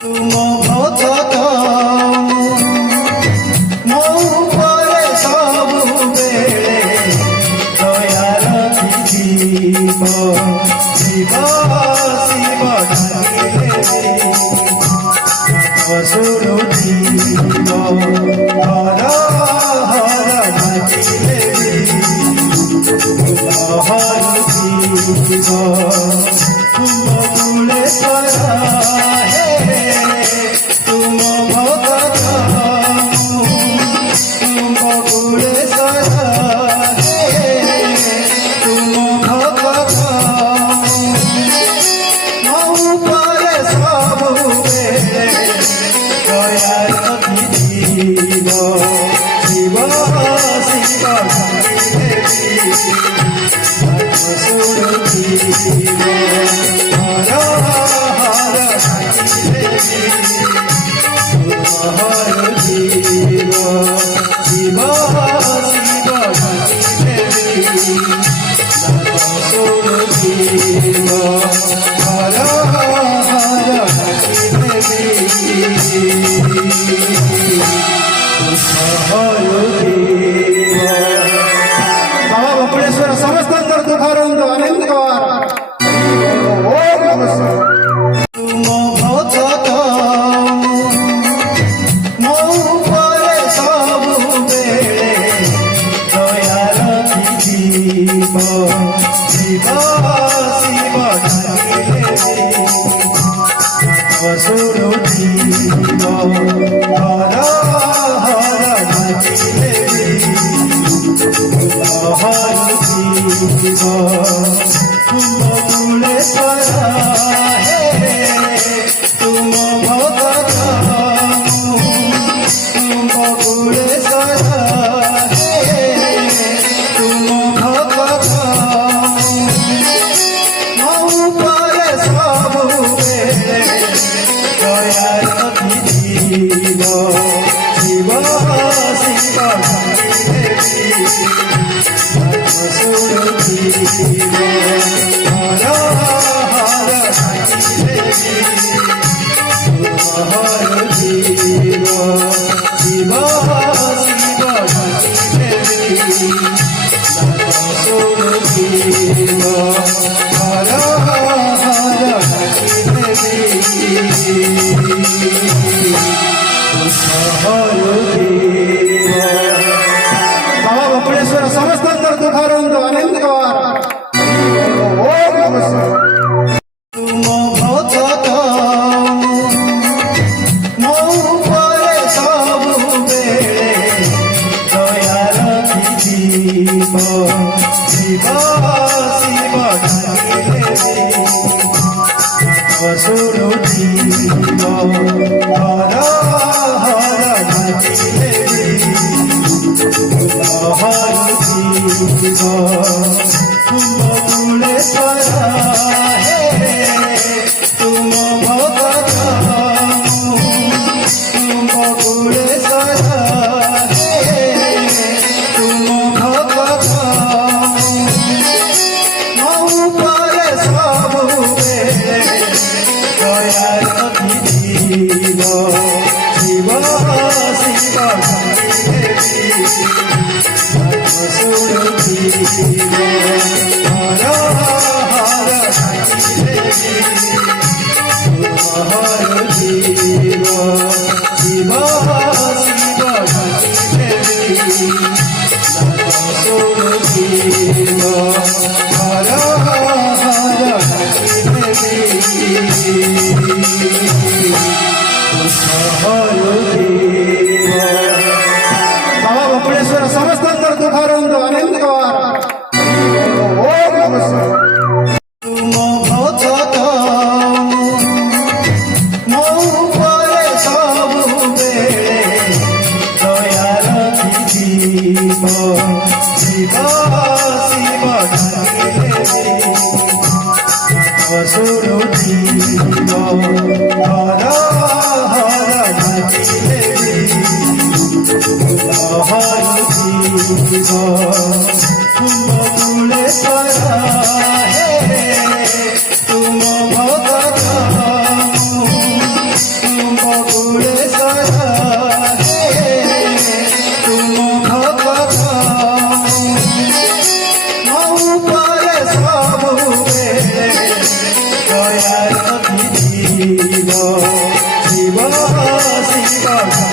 তুম ভগত ମୋ ଉପରେ ସବୁବେଳେ ଦୟା ରଖିଯିବ ଶିବ ଶିବ ଶୁଣୁଥିବ ହର ହର ଡାକିଲେ ହରୁଥିବ ତୁମ କୁଳେଶ୍ୱର ହେ ତୁମ ଭଗତ ତୁମ କୁଳେଶ୍ୱର ହେ ତୁମ ଭଗତ ମୋ ଉପରେ ସବୁବେଳେ ଦୟା ରଖିଥିବ ଶିବ ଶିବ ଶୁଣୁଥିବ ହର ହର ହରୁଥିବ ଶିବ ଶିବ ଶୁଣୁଥିବ ହର ହର बाबा बपळेश्वर समस्तांतर दुखारंत आनंद गवार ओम नमः तुम भगत ମୋ ଉପରେ ସବୁବେଳେ ଦୟା ରଖିଯିବ ଶିବ ଶିବ ଶୁଣୁଥିବ ହର ହର ଡାକିଲେ ହରୁଥିବ ତୁମ କୁଳେଶ୍ୱର ହେ ତୁମ ଭଗତ ତୁମ କୁଳେଶ୍ୱର ହେ ତୁମ ଭଗତ ମୋ ଉପରେ ସବୁବେଳେ ଦୟା ରଖିଥିବ ଶିବ ଶିବ ଶୁଣୁଥିବ ହର ହର ହରୁଥିବ ଶିବ ଶିବ ଶୁଣୁଥିବ ହର ହର बाबा बपळेश्वर समस्तांतर दुखारंत आनंद गवार ओम नमः तुम भगत ମୋ ଉପରେ ସବୁବେଳେ ଦୟା ରଖିଯିବ ଶିବ ଶିବ ଶୁଣୁଥିବ ହର ହର ଡାକିଲେ ହରୁଥିବ ତୁମ କୁଳେଶ୍ୱର ହେ ତୁମ ଭଗତ ତୁମ କୁଳେଶ୍ୱର ହେ ତୁମ ଭଗତ ମୋ ଉପରେ ସବୁବେଳେ ଦୟା ରଖିଥିବ शिव शिव